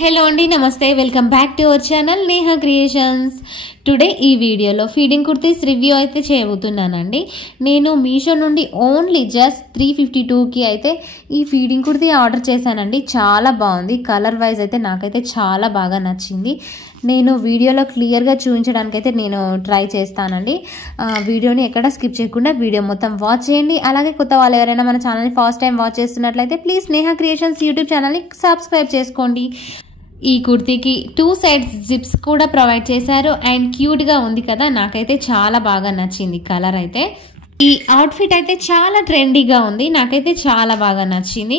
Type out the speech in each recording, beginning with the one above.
Hello అండి, నమస్తే. Welcome back to our channel Neha creations. Today ఈ వీడియోలో ఫీడింగ్ కుర్తీస్ రివ్యూ అయితే చేయబోతున్నానండి. నేను మీషో నుండి ఓన్లీ జస్ట్ 352కి అయితే ఈ ఫీడింగ్ కుర్తీ ఆర్డర్ చేశానండి. చాలా బాగుంది. కలర్ వైజ్ అయితే నాకైతే చాలా బాగా నచ్చింది. నేను వీడియోలో క్లియర్గా చూపించడానికైతే నేను ట్రై చేస్తానండి. వీడియోని ఎక్కడ స్కిప్ చేయకుండా వీడియో మొత్తం వాచ్ చేయండి. అలాగే కొత్త వాళ్ళు ఎవరైనా మన ఛానల్ని ఫస్ట్ టైం వాచ్ చేస్తున్నట్లయితే ప్లీజ్ నేహా క్రియేషన్స్ యూట్యూబ్ ఛానల్ని సబ్స్క్రైబ్ చేసుకోండి. ఈ కుర్తీకి 2 సైడ్స్ జిప్స్ కూడా ప్రొవైడ్ చేశారు అండ్ క్యూట్గా ఉంది కదా, నాకైతే చాలా బాగా నచ్చింది కలర్ అయితే. ఈ అవుట్ఫిట్ అయితే చాలా ట్రెండీగా ఉంది, నాకైతే చాలా బాగా నచ్చింది.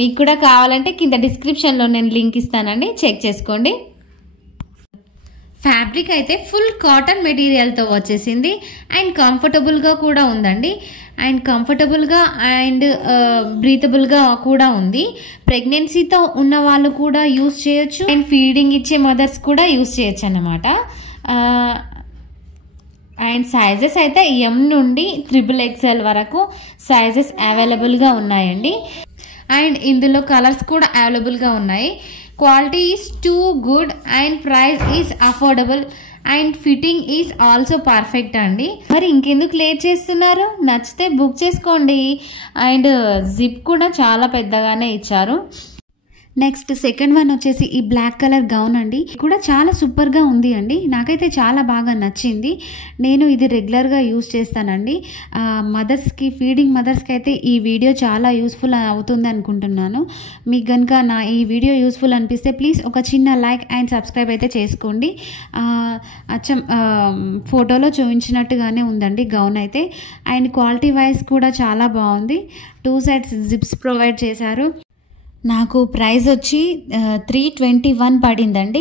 మీకు కూడా కావాలంటే కింద డిస్క్రిప్షన్లో నేను లింక్ ఇస్తానండి, చెక్ చేసుకోండి. ఫ్యాబ్రిక్ అయితే ఫుల్ కాటన్ మెటీరియల్తో వచ్చేసింది అండ్ కంఫర్టబుల్గా కూడా ఉందండి. అండ్ కంఫర్టబుల్గా అండ్ బ్రీతబుల్గా కూడా ఉంది. ప్రెగ్నెన్సీతో ఉన్న వాళ్ళు కూడా యూస్ చేయొచ్చు అండ్ ఫీడింగ్ ఇచ్చే మదర్స్ కూడా యూస్ చేయొచ్చు అన్నమాట. అండ్ సైజెస్ అయితే M నుండి XXL వరకు సైజెస్ అవైలబుల్గా ఉన్నాయండి. అండ్ ఇందులో కలర్స్ కూడా అవైలబుల్గా ఉన్నాయి. Quality is too good and price is affordable and fitting is also perfect అండి. మరి ఇంకెందుకు లేట్ చేస్తున్నారు? నచ్చితే బుక్ చేసుకోండి. అండ్ జిప్ కూడా చాలా పెద్దగానే ఇచ్చారు. నెక్స్ట్ సెకండ్ వన్ వచ్చేసి ఈ బ్లాక్ కలర్ గౌన్ అండి. కూడా చాలా సూపర్గా ఉంది అండి, నాకైతే చాలా బాగా నచ్చింది. నేను ఇది రెగ్యులర్గా యూస్ చేస్తానండి. మదర్స్కి, ఫీడింగ్ మదర్స్కి అయితే ఈ వీడియో చాలా యూస్ఫుల్ అవుతుంది అనుకుంటున్నాను. మీకు కనుక నా ఈ వీడియో యూస్ఫుల్ అనిపిస్తే ప్లీజ్ ఒక చిన్న లైక్ అండ్ సబ్స్క్రైబ్ అయితే చేసుకోండి. అచ్చం ఫోటోలో చూపించినట్టుగానే ఉందండి గౌన్ అయితే. అండ్ క్వాలిటీ వైజ్ కూడా చాలా బాగుంది. 2 సైడ్స్ జిప్స్ ప్రొవైడ్ చేశారు. నాకు ప్రైస్ వచ్చి 321 పడిందండి.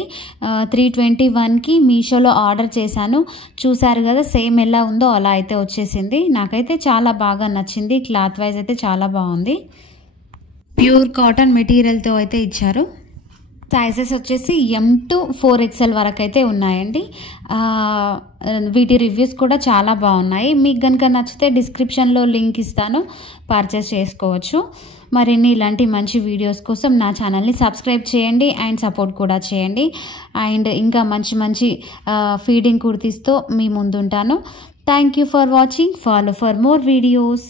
321కి మీషోలో ఆర్డర్ చేశాను. చూసారు కదా, సేమ్ ఎలా ఉందో అలా అయితే వచ్చేసింది. నాకైతే చాలా బాగా నచ్చింది. క్లాత్ వైజ్ అయితే చాలా బాగుంది. ప్యూర్ కాటన్ మెటీరియల్తో అయితే ఇచ్చారు. సైజెస్ వచ్చేసి M to 4XL వరకు అయితే ఉన్నాయండి. వీటి రివ్యూస్ కూడా చాలా బాగున్నాయి. మీకు కనుక నచ్చితే డిస్క్రిప్షన్లో లింక్ ఇస్తాను, పర్చేస్ చేసుకోవచ్చు. మరిన్ని ఇలాంటి మంచి వీడియోస్ కోసం నా ఛానల్ని సబ్స్క్రైబ్ చేయండి అండ్ సపోర్ట్ కూడా చేయండి. అండ్ ఇంకా మంచి మంచి ఫీడింగ్ కుర్తీస్తో మీ ముందుంటాను. Thank you for watching. Follow for more videos.